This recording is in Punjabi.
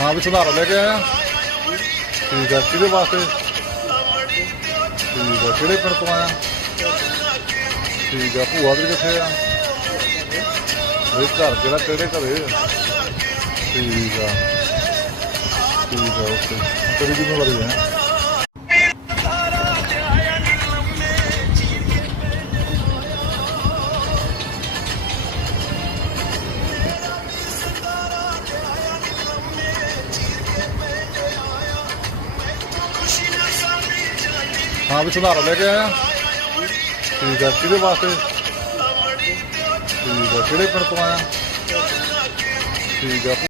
ਹਾਂ ਵੀ ਸੁਧਾਰ ਲੈ ਕੇ ਆਇਆ। ਠੀਕ ਆ, ਕਿਹਦੇ ਵਾਸਤੇ? ਠੀਕ ਆ, ਕਿਹੜੇ ਪਿੰਡ ਤੋਂ ਆਇਆ? ਠੀਕ ਆ, ਭੂਆ ਵੀ ਕਿੱਥੇ ਆ? ਇਹ ਘਰ ਕਿਹੜਾ, ਕਿਹੜੇ ਘਰੇ? ਠੀਕ ਆ। ਠੀਕ ਆ, ਓਕੇ। ਤੇਰੀ ਜ਼ਿੰਮੇਵਾਰੀ ਹੈ ਹਾਂ ਵੀ ਸੁਧਾਰ ਲੈ ਕੇ ਆਇਆ। ਠੀਕ ਹੈ ਕਿਹਦੇ ਵਾਸਤੇ? ਠੀਕ ਹੈ ਕਿਹੜੇ ਪਿੰਡ ਤੋਂ ਆਇਆ? ਠੀਕ ਆ।